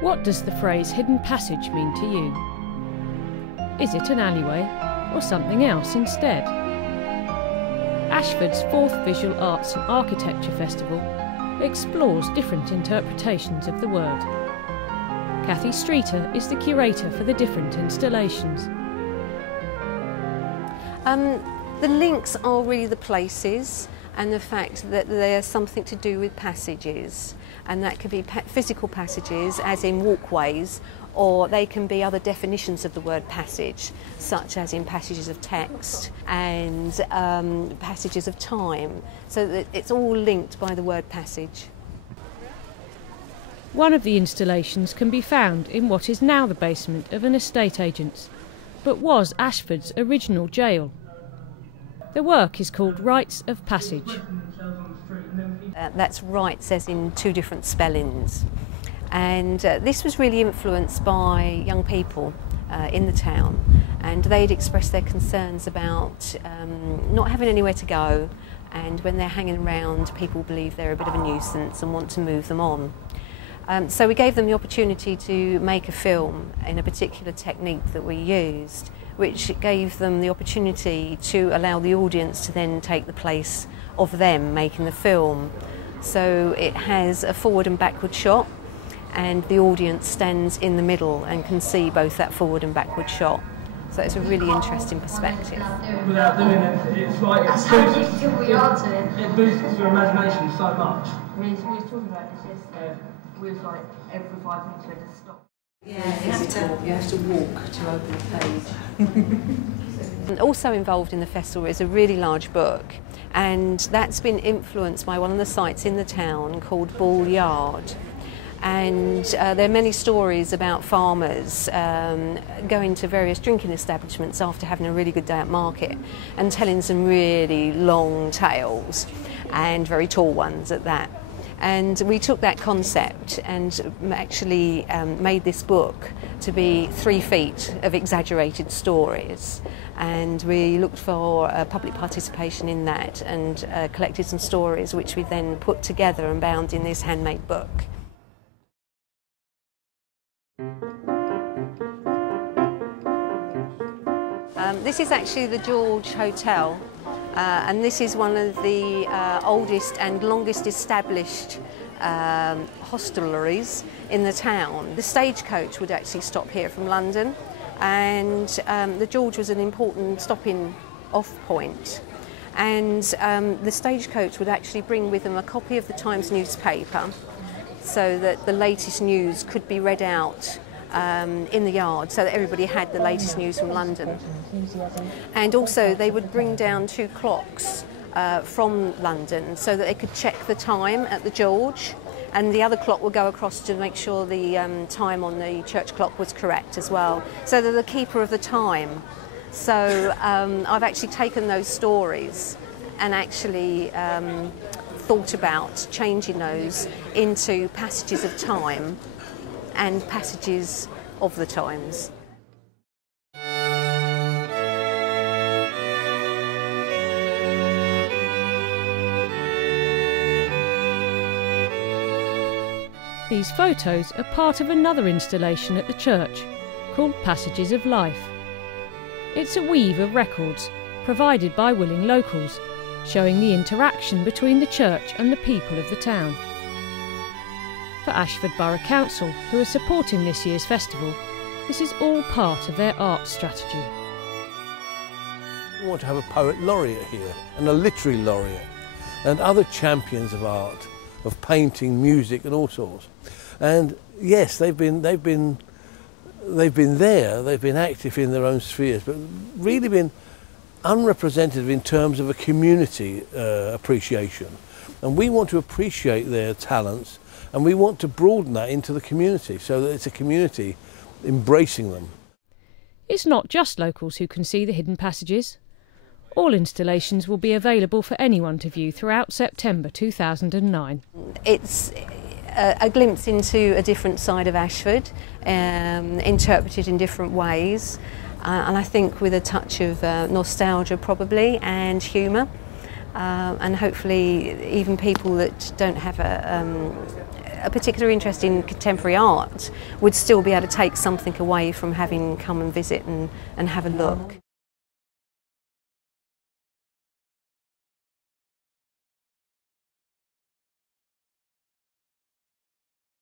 What does the phrase hidden passage mean to you? Is it an alleyway or something else instead? Ashford's 4th Visual Arts and Architecture Festival explores different interpretations of the word. Cathy Streeter is the curator for the different installations. The links are really the places and the fact that there's something to do with passages, and that could be physical passages as in walkways, or they can be other definitions of the word passage, such as in passages of text and passages of time, so that it's all linked by the word passage. One of the installations can be found in what is now the basement of an estate agent's, but was Ashford's original gaol. The work is called Rites of Passage. That's rights as in 2 different spellings. And this was really influenced by young people in the town, and they'd expressed their concerns about not having anywhere to go, and when they're hanging around, people believe they're a bit of a nuisance and want to move them on. So we gave them the opportunity to make a film in a particular technique that we used, which gave them the opportunity to allow the audience to then take the place of them making the film. So it has a forward and backward shot, and the audience stands in the middle and can see both that forward and backward shot. So it's a really interesting perspective. Without doing it, it's like it boosts your imagination so much. We were talking about this yesterday. We was like every 5 minutes we had to stop. Yeah, you have to walk to open a page. Also involved in the festival is a really large book, and that's been influenced by one of the sites in the town called Ball Yard. And there are many stories about farmers going to various drinking establishments after having a really good day at market and telling some really long tales, and very tall ones at that. And we took that concept and actually made this book to be 3 feet of exaggerated stories. And we looked for public participation in that, and collected some stories which we then put together and bound in this handmade book. This is actually the George Hotel, and this is one of the oldest and longest established hostelries in the town. The stagecoach would actually stop here from London, and the George was an important stopping off point. And the stagecoach would actually bring with them a copy of the Times newspaper, so that the latest news could be read out in the yard, so that everybody had the latest news from London. And also they would bring down 2 clocks from London so that they could check the time at the George, and the other clock would go across to make sure the time on the church clock was correct as well, so they're the keeper of the time. So I've actually taken those stories and actually thought about changing those into passages of time and passages of the times. These photos are part of another installation at the church called Passages of Life. It's a weave of records provided by willing locals, showing the interaction between the church and the people of the town. For Ashford Borough Council, who are supporting this year's festival, this is all part of their art strategy. We want to have a poet laureate here, and a literary laureate, and other champions of art, of painting, music and all sorts. And yes, they've been there, they've been active in their own spheres, but really been unrepresentative in terms of a community appreciation. And we want to appreciate their talents, and we want to broaden that into the community, so that it's a community embracing them. It's not just locals who can see the hidden passages. All installations will be available for anyone to view throughout September 2009. It's a glimpse into a different side of Ashford, interpreted in different ways. and I think with a touch of nostalgia probably and humour, and hopefully even people that don't have a particular interest in contemporary art would still be able to take something away from having come and visit and have a look.